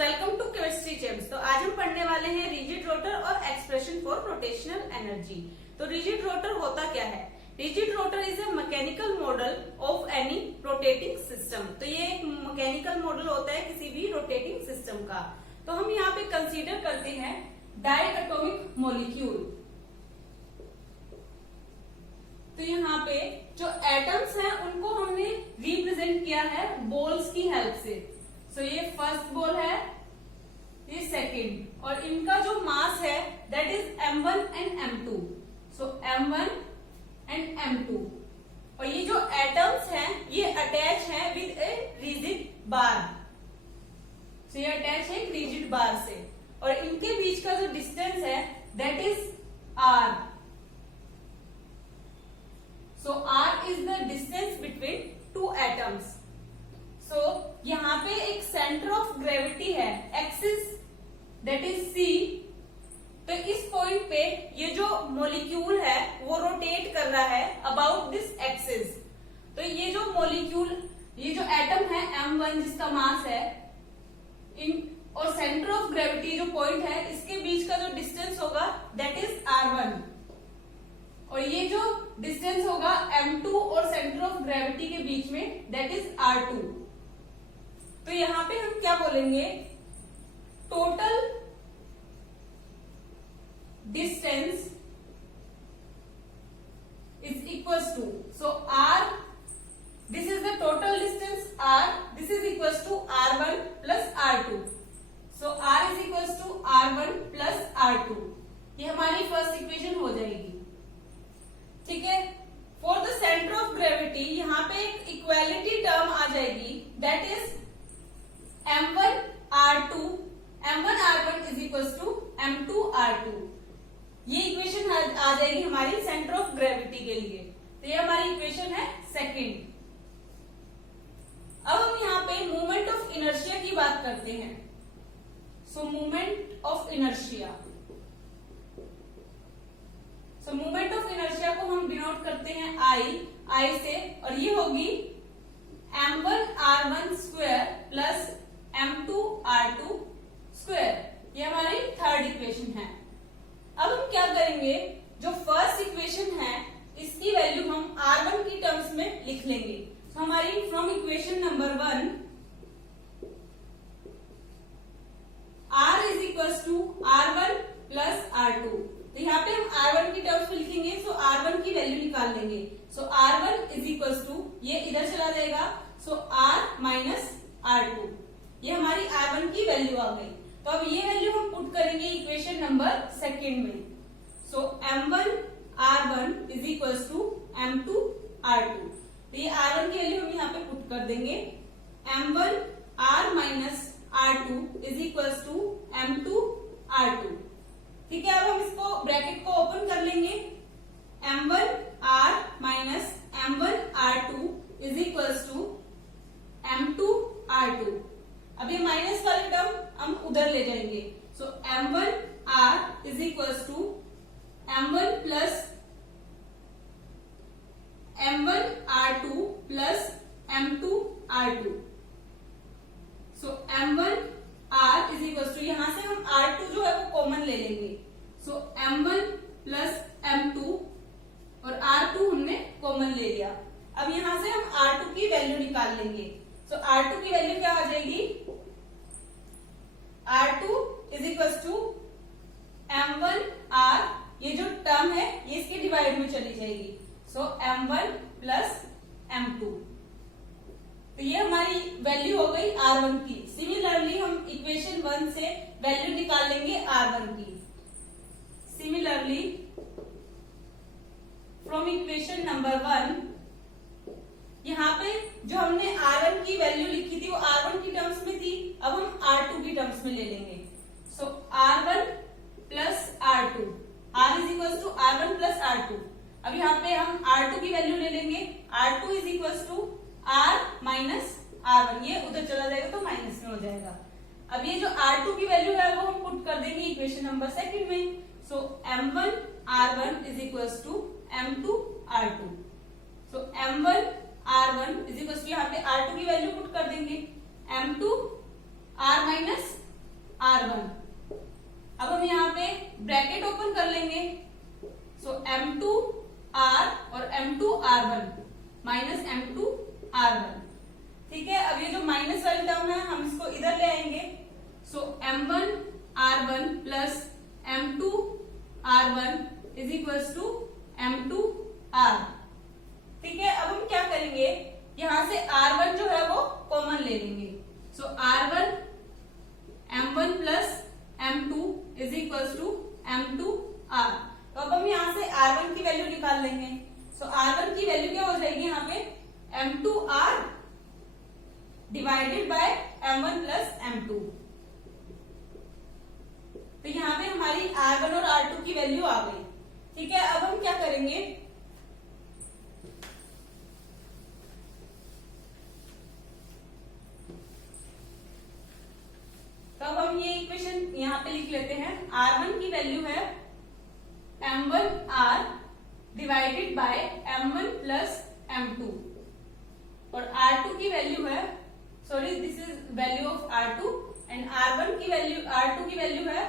Welcome to chemistry James. तो आज हम पढ़ने वाले हैं रिजिड रोटर और एक्सप्रेशन फॉर रोटेशनल एनर्जी। तो रिजिड रोटर होता क्या है? Rigid rotor is a mechanical model of any rotating system. तो ये एक मैकेनिकल मॉडल होता है किसी भी रोटेटिंग सिस्टम का। तो हम यहाँ पे कंसीडर करते हैं डायटोमिक मॉलिक्यूल। तो यहाँ पे जो एटम्स हैं उनको हमने रिप्रेजेंट किया है बॉल्स की हेल्प से। सो ये फर्स्ट बॉल है, ये सेकंड, और इनका जो मास है that is m1 and m2। So m1 and m2, और ये जो एटम्स हैं ये अटैच है विद ए रिजिड बार। सो ये अटैच है एक रिजिड बार से, और इनके बीच का जो डिस्टेंस है that is r। So r is the distance between two atoms. So यहाँ पे एक सेंटर ऑफ ग्रेविटी है एक्सिस that is c। तो इस पॉइंट पे ये जो मॉलिक्यूल है वो रोटेट कर रहा है अबाउट दिस एक्सिस। तो ये जो मॉलिक्यूल, ये जो एटम है m1 जिसका मास है इन, और सेंटर ऑफ ग्रेविटी जो पॉइंट है इसके बीच का जो डिस्टेंस होगा दैट इज r1, और ये जो डिस्टेंस होगा m2 और सेंटर ऑफ ग्रेविटी के बीच में दैट इज r2। तो यहां पे हम क्या बोलेंगे? Total distance is equal to, so r, this is the total distance r, this is equal to r1 plus r2। So r is equal to r1 plus r2। ये हमारी first equation हो जाएगी। ठीक है। For the centre of gravity यहाँ पे एक equality term आ जाएगी that is m1 r2, m1 r1 is equal to m2 r2। ये इक्वेशन आ जाएगी हमारी सेंटर ऑफ ग्रेविटी के लिए। तो ये हमारी इक्वेशन है सेकंड। अब हम यहाँ पे मूवमेंट ऑफ इनर्शिया की बात करते हैं। So movement of inertia, so movement of inertia को हम डिनोट करते हैं I से, और ये होगी m1 r1 square plus m2 r2 square. ये हमारी थर्ड इक्वेशन है। अब हम क्या करेंगे? जो फर्स्ट इक्वेशन है इसकी वैल्यू हम r1 की टर्म्स में लिख लेंगे। तो हमारी from equation number 1 r is equal to r1 plus r2। तो यहाँ पे हम r1 की टर्म्स में लिखेंगे, सो r1 की वैल्यू निकाल लेंगे। So r1 is equal to, ये इधर चला जाएगा, सो r माइनस r2। ये हमारी r1 की वैल्यू आ गई। तो अब ये वैल्यू हम पुट करेंगे इक्वेशन नंबर सेकंड में। So m1 r1 is equal to m2 r2। तो ये r1 की वैल्यू हम यहाँ पे पुट कर देंगे। m1 r minus r2 is equal to m2 r2। ठीक है। अब हम इसको ब्रैकेट को ओपन कर लेंगे। m1 r minus m1 r2 is equal to m2 r2। अब ये माइनस वाले टर्म हम उधर ले जाएंगे। So m1 r is equal to m1 plus m1 r2 plus m2 r2। So m1 r is equal to, यहां से हम r2 जो है वो कॉमन ले लेंगे। सो m1 प्लस m2, और r2 हमने कॉमन ले लिया। अब यहां से हम r2 की वैल्यू निकाल लेंगे। सो r2 की वैल्यू क्या आ जाएगी? r2 is equal to m1 r, ये जो टर्म है ये इसके डिवाइड में चली जाएगी। सो m1 प्लस m2। तो ये हमारी वैल्यू हो गई r1 की। सिमिलरली हम इक्वेशन 1 से वैल्यू निकाल लेंगे r1 की। सिमिलरली फ्रॉम इक्वेशन नंबर 1, यहाँ पे जो हमने r1 की वैल्यू लिखी थी वो r1 की टर्म्स में थी, अब हम r2 की टर्म्स में ले लेंगे। So r1 plus r2, r is equal to r1 plus r2। अब यहाँ पे हम r2 की वैल्यू ले लेंगे। r2 is equal to r minus r1, ये उधर चला जाएगा तो माइनस में हो जाएगा। अब ये जो r2 की वैल्यू है वो हम पुट कर देंगे इक्वेशन नंबर सेकंड में। So m1 r1 is equal to m2 r2। So m1 r1 is equal to, यहाँ पे r2 की वैल्यू पुट कर देंगे, m2 r minus so m1 r1 plus m2 r1 is equals to m2 r। ठीक है, अब हम क्या करेंगे, यहां से r1 जो है वो कॉमन ले लेंगे। So r1 m1 plus m2 is equals to m2 r। तो अब हम यहां से r1 की वैल्यू निकाल लेंगे। सो r1 की वैल्यू क्या हो जाएगी यहाँ पे m2 r divided by m1 plus m2। तो यहाँ पे हमारी r1 और r2 की वैल्यू आ गई। ठीक है, अब हम क्या करेंगे, तो अब हम ये इक्वेशन यहाँ पे लिख लेते हैं। r1 की वैल्यू है m1 r divided by m1 plus m2 और r2 की वैल्यू है, sorry this is value of r2 and r1 की वैल्यू, r2 की वैल्यू है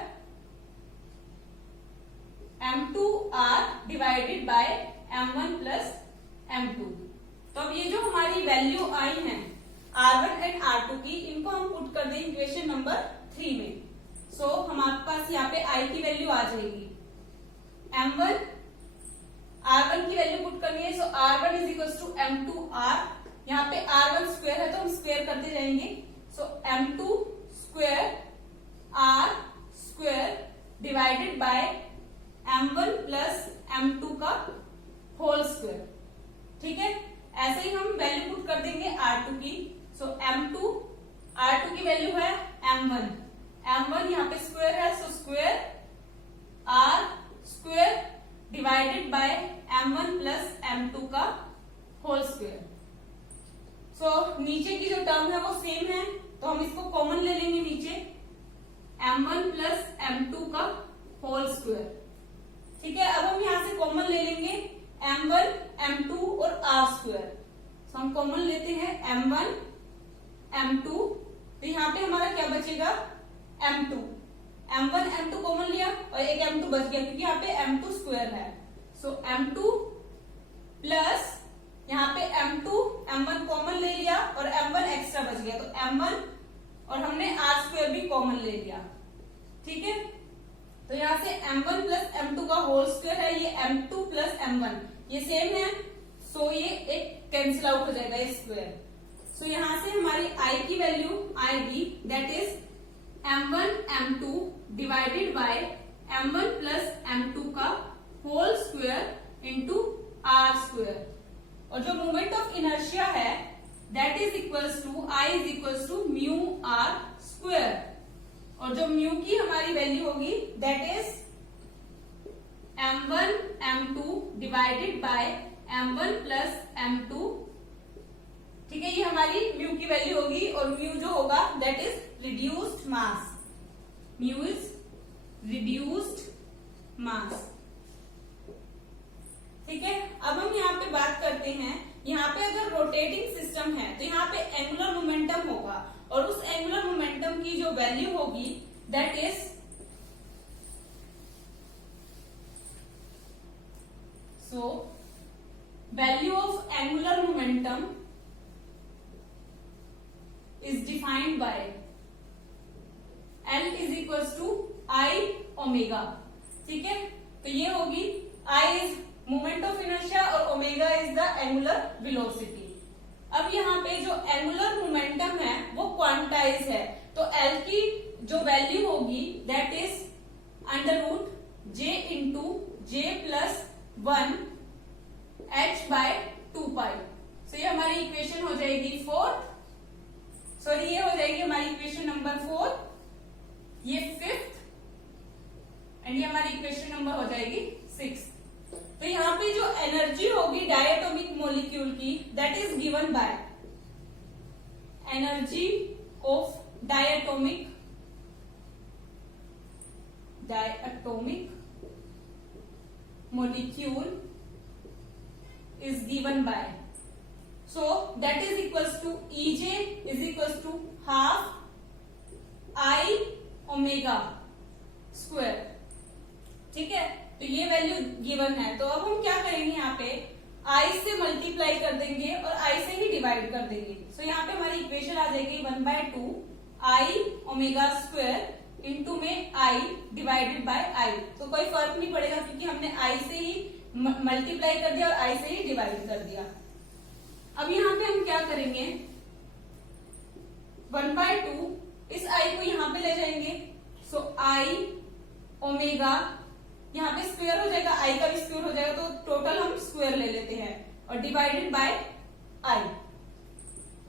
m2 r divided by m1 plus m2। तो अब ये जो हमारी वैल्यू आई है r1 एंड r2 की, इनको हम पुट कर दें इक्वेशन नंबर 3 में। सो हमारे पास यहाँ पे i की वैल्यू आ जाएगी m1, r1 की वैल्यू पुट करनी है। So r1 is equal to m2 r, यहाँ पे r1 स्क्वायर है तो हम स्क्वायर करते जाएंगे। सो m2 square r square divided by m1 plus m2 का होल स्क्वायर। ठीक है, ऐसे ही हम वैल्यू पुट कर देंगे r2 की। सो m2, r2 की वैल्यू है m1, m1 यहाँ पे स्क्वायर है, so square r square divided by m1 plus m2 का होल स्क्वायर। सो नीचे की जो टर्म है वो सेम है तो हम इसको कॉमन ले लेंगे नीचे, m1 प्लस m2 का होल स्क्वायर। ठीक है, अब हम यहां से कॉमन ले लेंगे m1 m2 और r स्क्वायर। सो हम कॉमन लेते हैं m1 m2, तो यहाँ पे हमारा क्या बचेगा m2, m1 m2 कॉमन लिया और एक m2 बच गया क्योंकि यहाँ पे m2 स्क्वायर है। सो m2 प्लस यहाँ पे m2 m1 कॉमन ले लिया और m1 एक्स्ट्रा बच गया तो m1 और हमने r स्क्वायर भी कॉमन ले लिया। ठीक है, तो यहाँ से m1 प्लस m2 का होल स्क्वायर है, ये m2 प्लस m1 ये सेम है, सो ये एक कैंसिल आउट हो जाएगा ये स्क्वायर। सो यहाँ से हमारी i की वैल्यू आएगी that is m1 m2 divided by m1 plus m2 का whole square into r square. और जो मोमेंट ऑफ इनर्शिया है that is equals to i is equals to mu r square, और जो म्यू की हमारी वैल्यू होगी that is m1 m2 divided by m1 plus m2। ठीक है, ये हमारी म्यू की वैल्यू होगी और म्यू जो होगा that is reduced mass, mu is reduced mass. ठीक है, अब हम यहाँ पे बात करते हैं, यहाँ पे अगर रोटेटिंग सिस्टम है तो यहाँ पे एंगुलर मोमेंटम होगा और उस एंगुलर मोमेंटम की जो वैल्यू होगी that is value of angular momentum is defined by L is equal to I omega. ठीक है, तो ये होगी I is moment of inertia और omega is the angular velocity. अब यहाँ पे जो एंगुलर मोमेंटम है वो क्वांटाइज है, तो L की जो वैल्यू होगी that is under root J into J plus 1 H by 2 pi. So ये हमारी इक्वेशन हो जाएगी 4, सॉरी ये हो जाएगी हमारी इक्वेशन नंबर 4, ये 5th एंड ये हमारी इक्वेशन नंबर हो जाएगी 6। तो यहाँ पे जो एनर्जी होगी डायटोमिक मॉलिक्यूल की that is given by energy of diatomic molecule is given by, so that is equals to EJ is equals to half I omega square. ठीक है, तो ये वैल्यू गिवन है, तो अब हम क्या करेंगे यहाँ पे I से मल्टीप्लाई कर देंगे और I से ही डिवाइड कर देंगे। सो यहाँ पे हमारी इक्वेशन आ जाएगी 1/2 आई ओमेगा स्क्वायर इंटू में आई डिवाइडेड बाय आई। तो कोई फर्क नहीं पड़ेगा क्योंकि हमने आई से ही मल्टीप्लाई कर दिया और आई से ही डिवाइड कर दिया। अब यहाँ पे हम क्या करेंगे, 1/2 इस आई को यहाँ पे ले जाएंगे, सो आई ओमेगा यहाँ पे स्क्वायर हो जाएगा, आई का भी स्क्वायर हो जाएगा, तो टोटल हम स्क्वायर ले लेते हैं और डिवाइडेड बाय आई,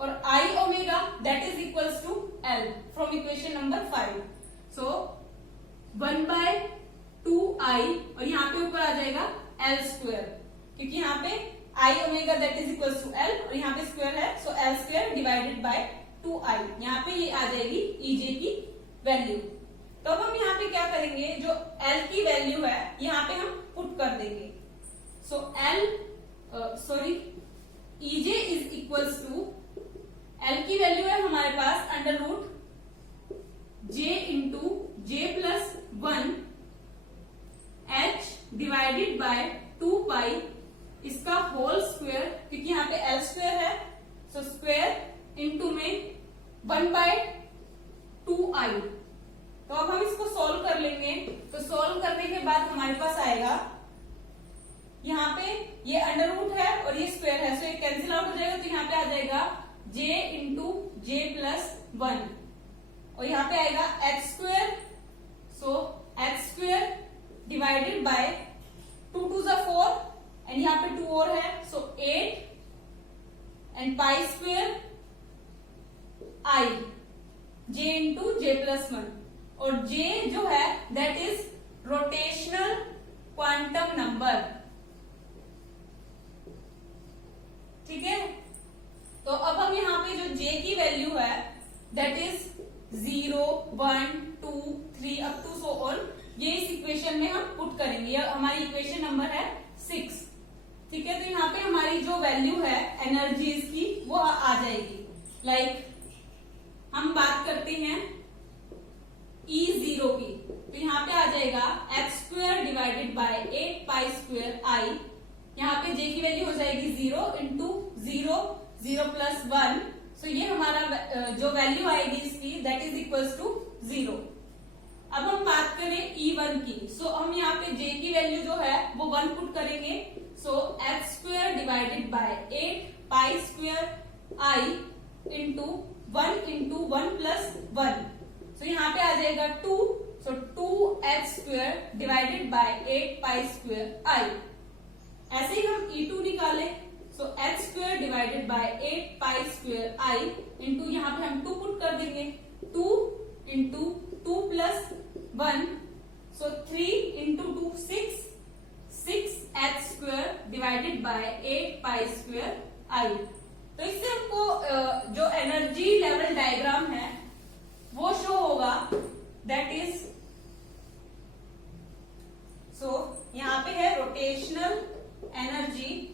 और I omega that is equals to L from equation number 5। So 1/2 I और यहाँ पे ऊपर आ जाएगा एल स्क्वायर, क्योंकि यहाँ पे I omega that is equals to L और यहाँ पे स्क्वायर है, so L square divided by 2i। यहाँ पे ये आ जाएगी ईजे की वैल्यू। तो अब हम यहाँ पे क्या करेंगे, जो L की वैल्यू है यहाँ पे हम पुट कर देंगे। So E J is equals to, L की वैल्यू है हमारे पास under root J into J plus 1 H divided by 2 pi इसका होल स्क्वायर, क्योंकि यहाँ पे L स्क्वायर है, सो स्क्वायर इंटू में 1/2i। तो अब हम इसको सॉल्व कर लेंगे। तो सॉल्व करने के बाद हमारे पास आएगा, यहाँ पे ये अंडर रूट है और ये स्क्वायर है, सो ये कैंसिल आउट हो जाएगा, तो यहाँ पे आ जाएगा j इंटू जे प्लस 1 और यहाँ पे आएगा h square, so h square divided by 2 2 जा 4 एंड यहाँ पे 2 और है, सो 8 and pi square i j into J plus 1, और j जो है that is rotational quantum number. ठीक है, तो अब हम यहाँ पे जो j की वैल्यू है that is 0 1 2 3 up to so on, ये इस इक्वेशन में हम पुट करेंगे। ये हमारी इक्वेशन नंबर है 6। ठीक है, तो यहाँ पे हमारी जो वैल्यू है एनर्जीज की वो आ जाएगी। लाइक हम बात करते हैं E0 की, तो यहाँ पे आ जाएगा h square divided bye 8 pi square i। यहाँ पे j की वैल्यू हो जाएगी 0 इंटू 0 0 प्लस 1, सो ये हमारा जो वैल्यू आएगी इसकी दैट इज इक्वल्स टू 0। अब हम बात करें E1 की, सो हम यहाँ पे j की वैल्यू जो है वो 1 पुट करेंगे, सो h square divided bye 8 pi square i into 1 into 1 plus 1, सो यहाँ पे आ जाएगा 2, सो 2h square divided bye 8 pi square i। ऐसे ही हम E2 निकाले, सो h square divided bye 8 pi square i into यहाँ पे हम 2 पुट कर देंगे, 2 into 2 plus 1, so 3 into 2 6h square divided bye 8 pi square i। तो इससे हमको जो एनर्जी लेवल डायग्राम है वो शो होगा, दैट इज, सो यहाँ पे है रोटेशनल एनर्जी।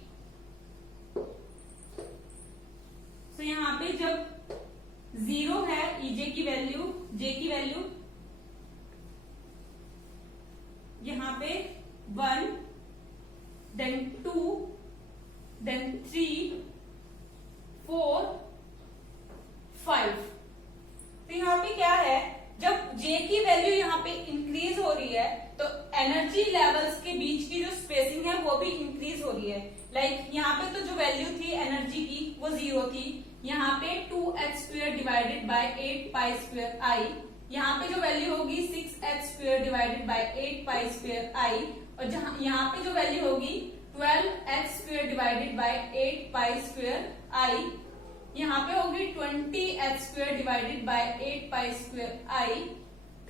तो यहाँ पे जब 0 है j की वैल्यू यहाँ पे 1 देन 2 देन 3 4 5। तो यहाँ पे क्या है, जब j की वैल्यू यहाँ पे इंक्रीज हो रही है तो एनर्जी लेवल्स के बीच की जो स्पेसिंग है वो भी इंक्रीज हो रही है। लाइक यहाँ पे तो जो वैल्यू थी एनर्जी की वो 0 थी, यहाँ पे 2h square divided bye 8 pi square i, यहाँ पे जो वैल्यू होगी 6h square divided bye 8 pi square i, और जहां यहाँ पे जो वैल्यू होगी 12h square divided bye 8 pi square i, यहाँ पे होगी 20h square divided bye 8 pi square i,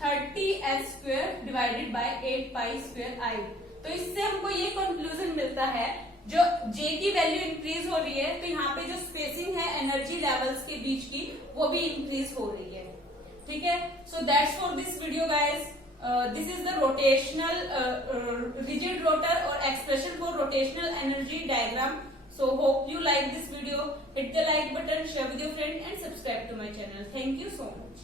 30h square divided bye 8 pi square i। तो इससे हमको ये कंक्लूजन मिलता है, जो j की वैल्यू इंक्रीज हो रही है तो यहाँ पे जो स्पेसिंग है एनर्जी लेवल्स के बीच की वो भी इंक्रीज हो रही है। ठीक है, so that's for this video guys. This is the rotational rigid rotor और expression for rotational energy diagram. So hope you like this video. Hit the like button, share with your friend and subscribe to my channel. Thank you so much.